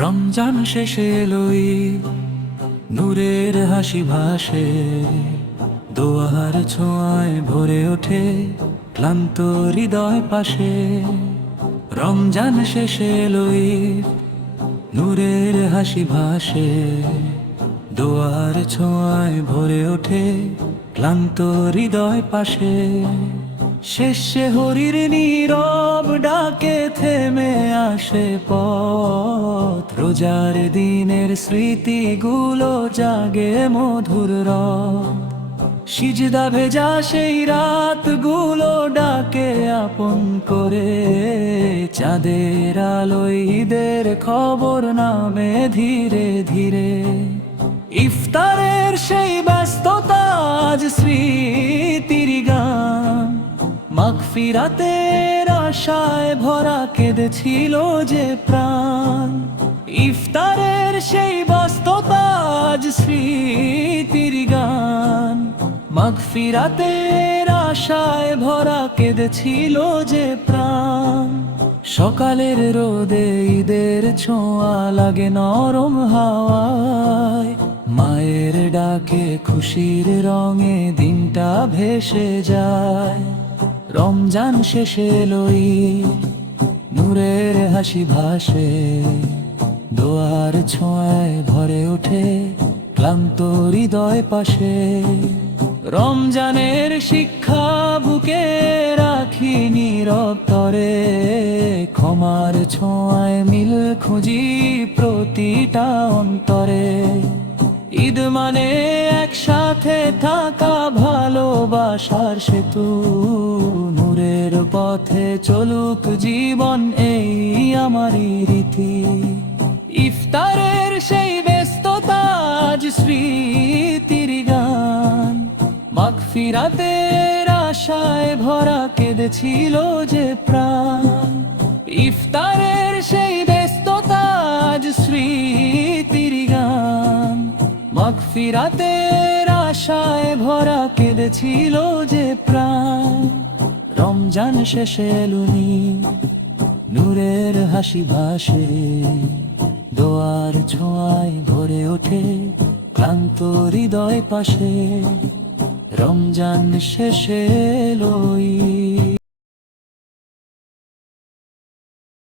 রমজান শেষে এলোই, নূরের হাসি ভাসে, দোয়ার ছোঁয়ায় ভরে ওঠে ক্লান্ত হৃদয় পাশে। রমজান শেষে এলোই, নূরের হাসি ভাসে, দোয়ার ছোঁয়ায় ভরে ওঠে ক্লান্ত হৃদয় পাশে। শেষে হরির নীরব ডাকে থেমে আসে পথ, রোজার দিনের স্মৃতিগুলো জাগে মধুর রব। সিজদা ভেজা সেই রাতগুলো ডাকে আপন করে, চাঁদের আলোয় ঈদের খবর নামে ধীরে ধীরে। ইফতারের সেই ব্যস্ততা আজ স্মৃতির গান, মাগফিরাতের আশায় ভরা কেঁদেছিল যে প্রাণ। ইফতারের সেই ব্যস্ততা আজ স্মৃতির গান, মাগফিরাতের আশায় ভরা কেঁদেছিল যে প্রাণ। সকালের রোদে ঈদের ছোঁয়া লাগে নরম হাওয়ায়, মায়ের ডাকে খুশির রঙে দিনটা ভেসে যায়। রমজান শেষে এলোই, নূরের হাসি ভাসে, দোয়ার ছোঁয়ায় ভরে ওঠে ক্লান্ত হৃদয় পাশে। রমজানের শিক্ষা বুকে রাখি নীরব তরে, ক্ষমার ছোঁয়ায় মিল খুঁজি প্রতিটা অন্তরে। ঈদ মানে একসাথে থাকা, ভালোবাসার সেতু, নূরের পথে চলুক জীবন এই আমারই রীতি। ইফতারের সেই ব্যস্ততা আজ স্মৃতির গান, মাগফিরাতের আশায় ভরা কেঁদেছিল যে প্রাণ। ইফতারের সেই ব্যস্ততা আজ স্মৃতির গান, মাগফিরাতের আশায় ভরা কেঁদেছিল যে প্রাণ। রমজান শেষে এলুনি, নূরের হাসি ভাসে, দোয়ার ছোঁয়ায় ভরে ওঠে ক্লান্ত হৃদয় পাশে। রমজান শেষে এলোই।